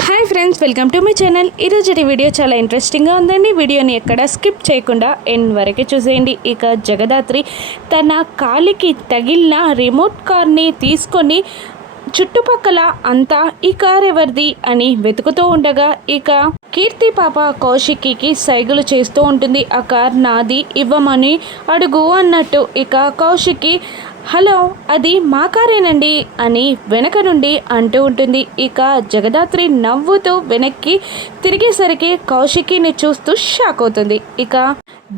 Hi friends, welcome to my channel. ఈరోజు video చాలా ఇంట్రెస్టింగ్గా ఉందండి. వీడియోని ఎక్కడ స్కిప్ చేయకుండా ఎండ్ వరకు చూసేయండి. ఇక జగదాత్రి తన కాలికి తగిలిన రిమోట్ కార్ని తీసుకొని చుట్టుపక్కల అంతా ఈ కార్ ఎవరిది అని వెతుకుతూ ఉండగా ఇక కీర్తి పాప కౌశిక్కి సైగులు చేస్తూ ఉంటుంది. ఆ కార్ నాది, ఇవ్వమని అడుగు అన్నట్టు. ఇక కౌశిక్కి హలో, అది మా కారేనండి అని వెనక నుండి అంటూ ఉంటుంది. ఇక జగదాత్రి నవ్వుతూ వెనక్కి తిరిగేసరికి కౌశికిని చూస్తూ షాక్ అవుతుంది. ఇక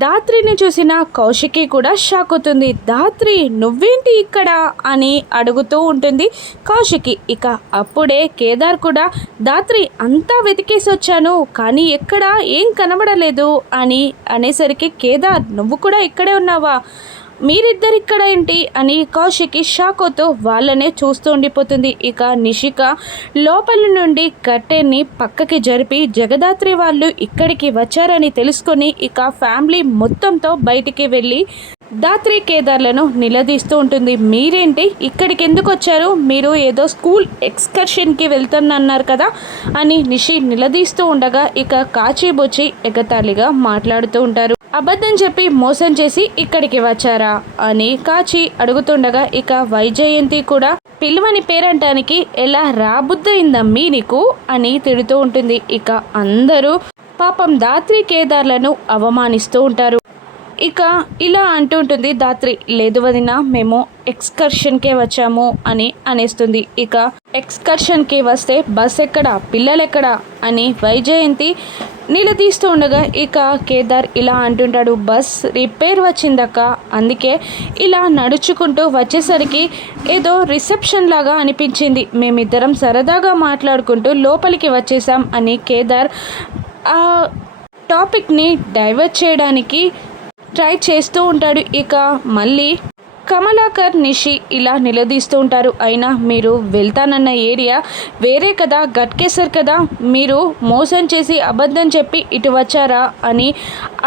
దాత్రిని చూసిన కౌశికి కూడా షాక్ అవుతుంది. దాత్రి నువ్వేంటి ఇక్కడ అని అడుగుతూ ఉంటుంది కౌశికి. ఇక అప్పుడే కేదార్ కూడా దాత్రి అంతా వెతికేసి వచ్చాను కానీ ఎక్కడా ఏం కనబడలేదు అని అనేసరికి కేదార్ నువ్వు కూడా ఇక్కడే ఉన్నావా, మీరిద్దరు ఇక్కడ ఏంటి అని కౌశికి షాక్ అవుతూ వాళ్ళనే చూస్తూ ఉండిపోతుంది. ఇక నిషిక లోపల నుండి కట్టెని పక్కకి జరిపి జగదాత్రి వాళ్ళు ఇక్కడికి వచ్చారని తెలుసుకొని ఇక ఫ్యామిలీ మొత్తంతో బయటికి వెళ్ళి దాత్రి కేదార్లను నిలదీస్తూ ఉంటుంది. మీరేంటి ఇక్కడికి ఎందుకు వచ్చారు, మీరు ఏదో స్కూల్ ఎక్స్కర్షన్కి వెళ్తున్నారు కదా అని నిషి నిలదీస్తూ ఉండగా ఇక కాచిబొచ్చి ఎగతాళిగా మాట్లాడుతూ ఉంటారు. అబద్ధం చెప్పి మోసం చేసి ఇక్కడికి వచ్చారా అని కాచి అడుగుతుండగా ఇక వైజయంతి కూడా పిలువని పేరంటానికి ఎలా రాబుద్దయిందమ్మీ నీకు అని తిడుతూ ఉంటుంది. ఇక అందరూ పాపం దాత్రి కేదార్లను అవమానిస్తూ ఉంటారు. ఇక ఇలా అంటుంటుంది దాత్రి, లేదు వదిన మేము ఎక్స్కర్షన్కే వచ్చాము అని అనేస్తుంది. ఇక ఎక్స్కర్షన్కి వస్తే బస్ ఎక్కడా, పిల్లలెక్కడా అని వైజయంతి నిలదీస్తూ ఉండగా ఇక కేదార్ ఇలా అంటుంటాడు, బస్ రిపేర్ వచ్చిందక్క, అందుకే ఇలా నడుచుకుంటూ వచ్చేసరికి ఏదో రిసెప్షన్ లాగా అనిపించింది, మేమిద్దరం సరదాగా మాట్లాడుకుంటూ లోపలికి వచ్చేసాం అని కేదార్ ఆ టాపిక్ని డైవర్ట్ చేయడానికి ట్రై చేస్తూ ఉంటాడు. ఇక మళ్ళీ కమలాకర్ నిషి ఇలా నిలదీస్తూ ఉంటారు. అయినా మీరు వెళ్తానన్న ఏరియా వేరే కదా, గట్కేసర్ కదా, మీరు మోసం చేసి అబద్ధం చెప్పి ఇటు వచ్చారా అని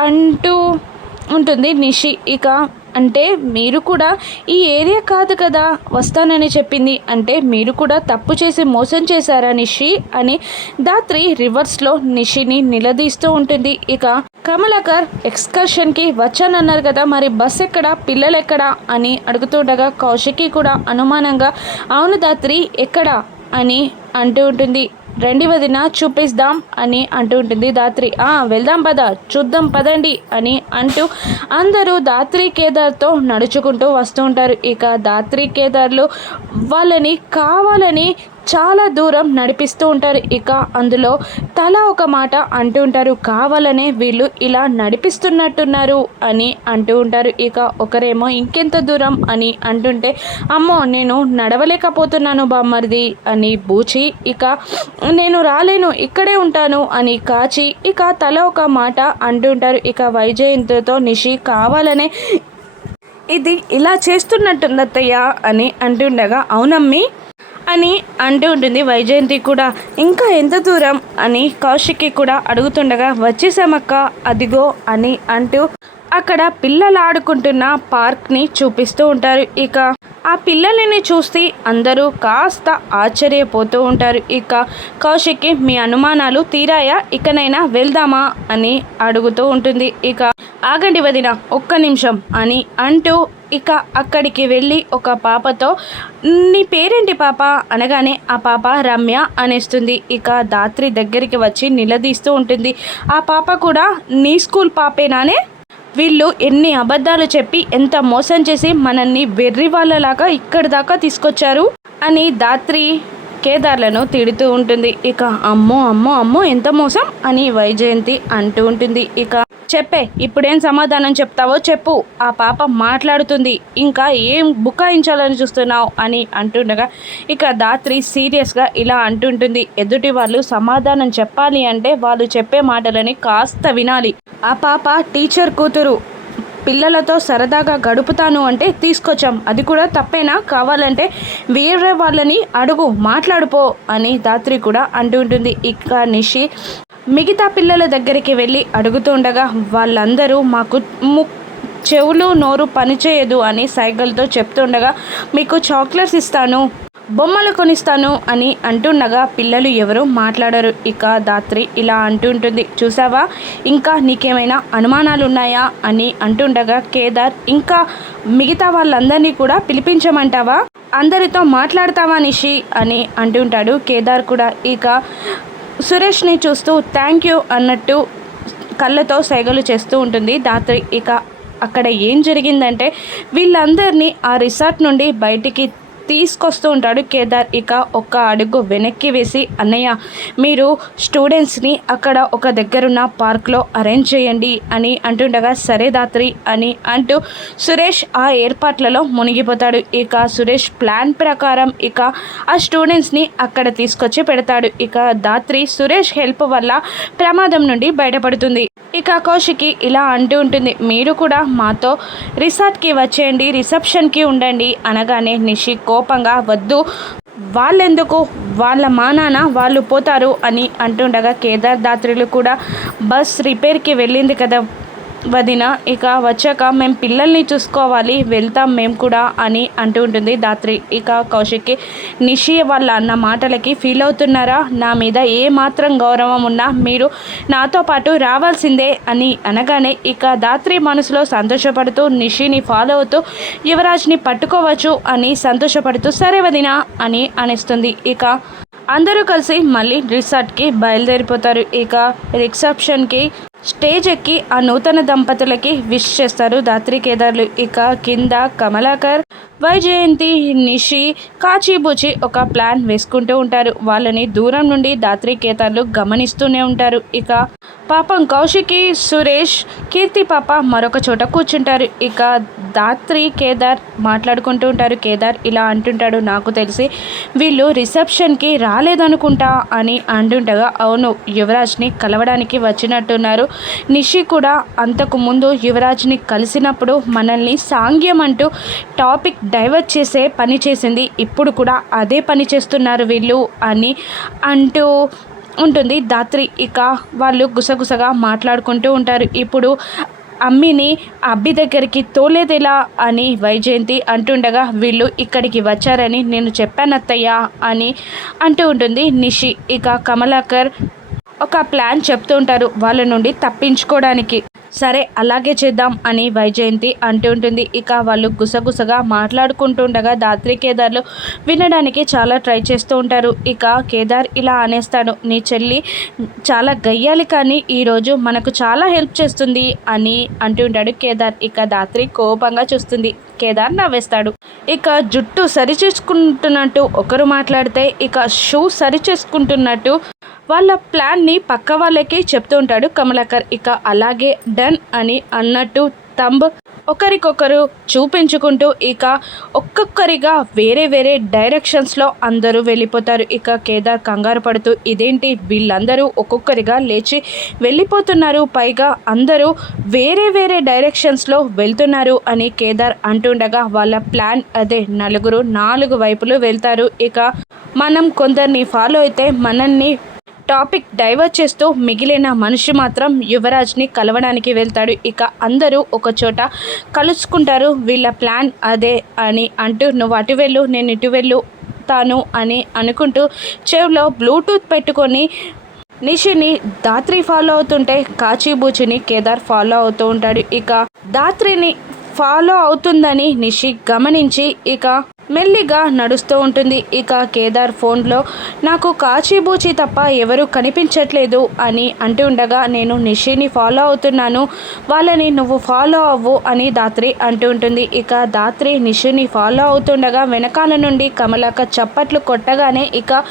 అంటూ ఉంటుంది నిషి. ఇక అంటే మీరు కూడా ఈ ఏరియా కాదు కదా వస్తానని చెప్పింది, అంటే మీరు కూడా తప్పు చేసి మోసం చేశారా నిషి అని దాత్రి రివర్స్లో నిషిని నిలదీస్తూ ఉంటుంది. ఇక కమలాకర్ ఎక్స్కర్షన్కి వచ్చానన్నారు కదా, మరి బస్ ఎక్కడా, పిల్లలు ఎక్కడా అని అడుగుతుండగా కౌశికి కూడా అనుమానంగా అవును దాత్రి ఎక్కడా అని అంటూ ఉంటుంది. రండి వదిన చూపిస్తాం అని అంటూ ఉంటుంది దాత్రి. వెళ్దాం పద, చూద్దాం పదండి అని అంటూ అందరూ దాత్రి కేదార్తో నడుచుకుంటూ వస్తూ ఉంటారు. ఇక దాత్రి కేదార్లు వాళ్ళని కావాలని చాలా దూరం నడిపిస్తూ ఉంటారు. ఇక అందులో తల ఒక మాట అంటూ ఉంటారు, కావాలనే వీళ్ళు ఇలా నడిపిస్తున్నట్టున్నారు అని అంటూ ఉంటారు. ఇక ఒకరేమో ఇంకెంత దూరం అని అంటుంటే అమ్మో నేను నడవలేకపోతున్నాను బామ్మర్ది అని బూచి, ఇక నేను రాలేను ఇక్కడే ఉంటాను అని కాచి ఇక తల ఒక మాట అంటుంటారు. ఇక వైజయంతితో నిషి కావాలనే ఇది ఇలా చేస్తున్నట్టుందత్తయ్య అని అంటుండగా అవునమ్మి అని అంటూ ఉంటుంది వైజయంతి కూడా. ఇంకా ఎంత దూరం అని కౌశికి కూడా అడుగుతుండగా వచ్చేసామక్క అదిగో అని అంటూ అక్కడ పిల్లలు ఆడుకుంటున్న పార్క్ని చూపిస్తూ ఉంటారు. ఇక ఆ పిల్లలని చూసి అందరూ కాస్త ఆశ్చర్యపోతూ ఉంటారు. ఇక కౌశిక్కి మీ అనుమానాలు తీరాయా, ఇకనైనా వెళ్దామా అని అడుగుతూ ఉంటుంది. ఇక ఆగండి వదిన ఒక్క నిమిషం అని అంటూ ఇక అక్కడికి వెళ్ళి ఒక పాపతో నీ పేరేంటి పాప అనగానే ఆ పాప రమ్య అనేస్తుంది. ఇక దాత్రి దగ్గరికి వచ్చి నిలదీస్తూ ఉంటుంది. ఆ పాప కూడా నీ స్కూల్ పాపేనానే, వీళ్ళు ఎన్ని అబద్ధాలు చెప్పి ఎంత మోసం చేసి మనల్ని వెర్రి వాళ్ళలాగా ఇక్కడి దాకా తీసుకొచ్చారు అని దాత్రి కేదార్లను తిడుతూ ఉంటుంది. ఇక అమ్మో అమ్మో అమ్మో ఎంత మోసం అని వైజయంతి అంటూ ఉంటుంది. ఇక చెప్పే ఇప్పుడేం సమాధానం చెప్తావో చెప్పు, ఆ పాప మాట్లాడుతుంది, ఇంకా ఏం బుకాయించాలని చూస్తున్నావు అని అంటుండగా ఇక దాత్రి సీరియస్గా ఇలా అంటుంటుంది, ఎదుటి వాళ్ళు సమాధానం చెప్పాలి అంటే వాళ్ళు చెప్పే మాటలని కాస్త వినాలి. ఆ పాప టీచర్ కూతురు, పిల్లలతో సరదాగా గడుపుతాను అంటే తీసుకొచ్చాం, అది కూడా తప్పేనా, కావాలంటే వేరే వాళ్ళని అడుగు మాట్లాడుపో అని దాత్రి కూడా అంటూ ఉంటుంది. ఇక నిషి మిగతా పిల్లల దగ్గరికి వెళ్ళి అడుగుతుండగా వాళ్ళందరూ మాకు చెవులు నోరు పనిచేయదు అని సైకిల్తో చెప్తుండగా మీకు చాక్లెట్స్ ఇస్తాను బొమ్మలు కొనిస్తాను అని అంటుండగా పిల్లలు ఎవరు మాట్లాడరు. ఇక ధాత్రి ఇలా అంటుంటుంది, చూసావా ఇంకా నీకేమైనా అనుమానాలు ఉన్నాయా అని అంటుండగా కేదార్ ఇంకా మిగతా వాళ్ళందరినీ కూడా పిలిపించమంటావా, అందరితో మాట్లాడతావా నిషి అని అంటుంటాడు కేదార్ కూడా. ఇక సురేష్ని చూస్తూ థ్యాంక్ యూ అన్నట్టు కళ్ళతో సైగలు చేస్తూ ఉంటుంది ధాత్రి. ఇక అక్కడ ఏం జరిగిందంటే వీళ్ళందరినీ ఆ రిసార్ట్ నుండి బయటికి తీసుకొస్తూ ఉంటాడు కేదార్. ఇక ఒక్క అడుగు వెనక్కి వేసి, అన్నయ్య మీరు స్టూడెంట్స్ని అక్కడ ఒక దగ్గరున్న పార్క్లో అరేంజ్ చేయండి అని అంటుండగా, సరే ధాత్రి అని అంటూ సురేష్ ఆ ఏర్పాట్లలో మునిగిపోతాడు. ఇక సురేష్ ప్లాన్ ప్రకారం ఇక ఆ స్టూడెంట్స్ని అక్కడ తీసుకొచ్చి పెడతాడు. ఇక ధాత్రి సురేష్ హెల్ప్ వల్ల ప్రమాదం నుండి బయటపడుతుంది. ఇక కౌశికి ఇలా అంటూ ఉంటుంది, మీరు కూడా మాతో రిసార్ట్కి వచ్చేయండి, రిసెప్షన్కి ఉండండి అనగానే నిషి కోపంగా, వద్దు వాళ్ళెందుకు, వాళ్ళ మానాన వాళ్ళు పోతారు అని అంటుండగా కేదార్ ధాత్రిలు కూడా బస్ రిపేర్కి వెళ్ళింది కదా వదిన, ఇక వచ్చాక మేము పిల్లల్ని చూసుకోవాలి, వెళ్తాం మేము కూడా అని అంటూ ఉంటుంది ధాత్రి. ఇక కౌశిక్కి, నిషి వాళ్ళ అన్న మాటలకి ఫీల్ అవుతున్నారా, నా మీద ఏ మాత్రం గౌరవం ఉన్నా మీరు నాతో పాటు రావాల్సిందే అని అనగానే ఇక ధాత్రి మనసులో సంతోషపడుతూ నిషిని ఫాలో అవుతూ యువరాజ్ని పట్టుకోవచ్చు అని సంతోషపడుతూ సరే వదిన అని అనేస్తుంది. ఇక అందరూ కలిసి మళ్ళీ రిసార్ట్కి బయలుదేరిపోతారు. ఇక రిసెప్షన్కి స్టేజ్ ఎక్కి ఆ నూతన దంపతులకి విష్ చేస్తారు ధాత్రి కేదార్లు. ఇక కింద కమలాకర్, వైజయంతి, నిషి, కాచిబూచి ఒక ప్లాన్ వేసుకుంటూ ఉంటారు. వాళ్ళని దూరం నుండి ధాత్రి కేదార్లు గమనిస్తూనే ఉంటారు. ఇక పాపం కౌశికి, సురేష్, కీర్తి పాప మరొక చోట కూర్చుంటారు. ఇక ధాత్రి కేదార్ మాట్లాడుకుంటూ ఉంటారు. కేదార్ ఇలా అంటుంటాడు, నాకు తెలిసి వీళ్ళు రిసెప్షన్కి రాలేదనుకుంటా అని అంటుండగా, అవును యువరాజ్ని కలవడానికి వచ్చినట్టున్నారు, నిషి కూడా అంతకు ముందు యువరాజ్ని కలిసినప్పుడు మనల్ని సాంగ్యం అంటూ టాపిక్ డైవర్ట్ చేసే పని చేసింది, ఇప్పుడు కూడా అదే పని చేస్తున్నారు వీళ్ళు అని అంటూ ఉంటుంది ధాత్రి. ఇక వాళ్ళు గుసగుసగా మాట్లాడుకుంటూ ఉంటారు. ఇప్పుడు అమ్మిని అబ్బి దగ్గరికి తోలేదెలా అని వైజయంతి అంటుండగా, వీళ్ళు ఇక్కడికి వచ్చారని నేను చెప్పానత్తయ్య అని అంటూ ఉంటుంది నిషి. ఇక కమలాకర్ ఒక ప్లాన్ చెప్తూ ఉంటారు వాళ్ళ నుండి తప్పించుకోవడానికి. సరే అలాగే చేద్దాం అని వైజయంతి అంటూ ఉంటుంది. ఇక వాళ్ళు గుసగుసగా మాట్లాడుకుంటుండగా ధాత్రి కేదార్లు వినడానికి చాలా ట్రై చేస్తూ ఉంటారు. ఇక కేదార్ ఇలా అనేస్తాడు, నీ చెల్లి చాలా గయ్యాలి కానీ ఈరోజు మనకు చాలా హెల్ప్ చేస్తుంది అని అంటుంటాడు కేదార్. ఇక ధాత్రి కోపంగా చూస్తుంది. కేదార్ నవ్వేస్తాడు. ఇక జుట్టు సరిచేసుకుంటున్నట్టు ఒకరు మాట్లాడితే ఇక షూ సరిచేసుకుంటున్నట్టు వాళ్ళ ప్లాన్ని పక్క వాళ్ళకి చెప్తూ ఉంటాడు కమలాకర్. ఇక అలాగే డన్ అని అన్నట్టు తంబ్ ఒకరికొకరు చూపించుకుంటూ ఇక ఒక్కొక్కరిగా వేరే వేరే డైరెక్షన్స్లో అందరూ వెళ్ళిపోతారు. ఇక కేదార్ కంగారు పడుతూ, ఇదేంటి వీళ్ళందరూ ఒక్కొక్కరిగా లేచి వెళ్ళిపోతున్నారు, పైగా అందరూ వేరే వేరే డైరెక్షన్స్లో వెళ్తున్నారు అని కేదార్ అంటుండగా, వాళ్ళ ప్లాన్ అదే, నలుగురు 4 వైపులు వెళ్తారు. ఇక మనం కొందరిని ఫాలో అయితే మనల్ని టాపిక్ డైవర్ట్ చేస్తూ మిగిలిన మనిషి మాత్రం యువరాజ్ని కలవడానికి వెళ్తాడు. ఇక అందరూ ఒక చోట కలుసుకుంటారు. వీళ్ళ ప్లాన్ అదే అని అంటూ, నువ్వు అటు వెళ్ళు నేను ఇటు వెళ్తాను అని అనుకుంటూ చెవిలో బ్లూటూత్ పెట్టుకొని నిషిని ధాత్రి ఫాలో అవుతుంటే కాచిబూచిని కేదార్ ఫాలో అవుతూ ఉంటాడు. ఇక ధాత్రిని ఫాలో అవుతుందని నిషి గమనించి ఇక మెల్లిగా నడుస్తూ ఉంటుంది. ఇక కేదార్ ఫోన్లో నాకు కాచిబూచి తప్ప ఎవరు కనిపించట్లేదు అని అంటూ ఉండగా, నేను నిషిని ఫాలో అవుతున్నాను, వాళ్ళని నువ్వు ఫాలో అవ్వు అని ధాత్రి అంటూ ఉంటుంది. ఇక ధాత్రి నిషిని ఫాలో అవుతుండగా వెనకాల నుండి కమలాక చప్పట్లు కొట్టగానే ఇక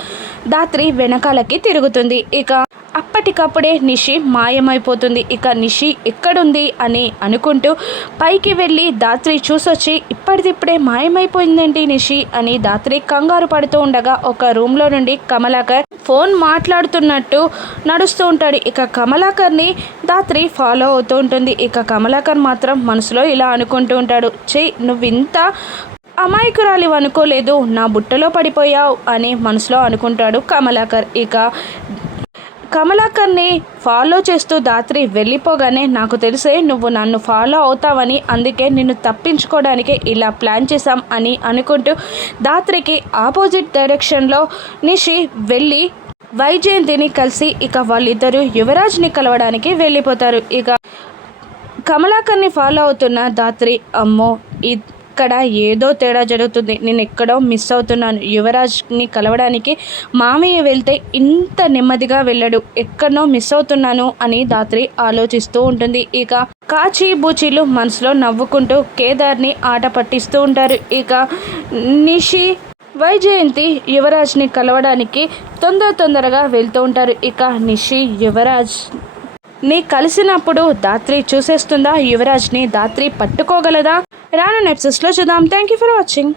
ధాత్రి వెనకాలకి తిరుగుతుంది. ఇక అప్పటికప్పుడే నిషి మాయమైపోతుంది. ఇక నిషి ఎక్కడుంది అని అనుకుంటూ పైకి వెళ్ళి ధాత్రి చూసొచ్చి, ఇప్పటిదిప్పుడే మాయమైపోయిందేంటి నిషి అని ధాత్రి కంగారు పడుతూ ఉండగా ఒక రూమ్లో నుండి కమలాకర్ ఫోన్ మాట్లాడుతున్నట్టు నడుస్తూ ఉంటాడు. ఇక కమలాకర్ని ధాత్రి ఫాలో అవుతూ ఉంటుంది. ఇక కమలాకర్ మాత్రం మనసులో ఇలా అనుకుంటూ ఉంటాడు, నువ్వింత అమాయకురాలి అనుకోలేదు, నా బుట్టలో పడిపోయావు అని మనసులో అనుకుంటాడు కమలాకర్. ఇక కమలాకర్ని ఫాలో చేస్తూ ధాత్రి వెళ్ళిపోగానే నాకు తెలిసే నువ్వు నన్ను ఫాలో అవుతావని, అందుకే నిన్ను తప్పించుకోవడానికే ఇలా ప్లాన్ చేశాం అని అనుకుంటూ ధాత్రికి ఆపోజిట్ డైరెక్షన్లో నిషి వెళ్ళి వైజయంతిని కలిసి ఇక వాళ్ళిద్దరూ యువరాజ్ని కలవడానికి వెళ్ళిపోతారు. ఇక కమలాకర్ని ఫాలో అవుతున్న ధాత్రి, అమ్మో ఇక్కడ ఏదో తేడా జరుగుతుంది, నేను ఎక్కడో మిస్ అవుతున్నాను, యువరాజ్ని కలవడానికి మామయ్య వెళ్తే ఇంత నెమ్మదిగా వెళ్ళడు, ఎక్కడనో మిస్ అవుతున్నాను అని ధాత్రి ఆలోచిస్తూ ఉంటుంది. ఇక కాచి బూచీలు మనసులో నవ్వుకుంటూ కేదార్ని ఆట పట్టిస్తూ ఉంటారు. ఇక నిషి వైజయంతి యువరాజ్ని కలవడానికి తొందరగా వెళ్తూ ఉంటారు. ఇక నిషి యువరాజ్ని కలిసినప్పుడు ధాత్రి చూసేస్తుందా యువరాజ్ని, ధాత్రి పట్టుకోగలదా? రానున్న ఎపిసోడ్స్లో చూద్దాం. Thank you for watching.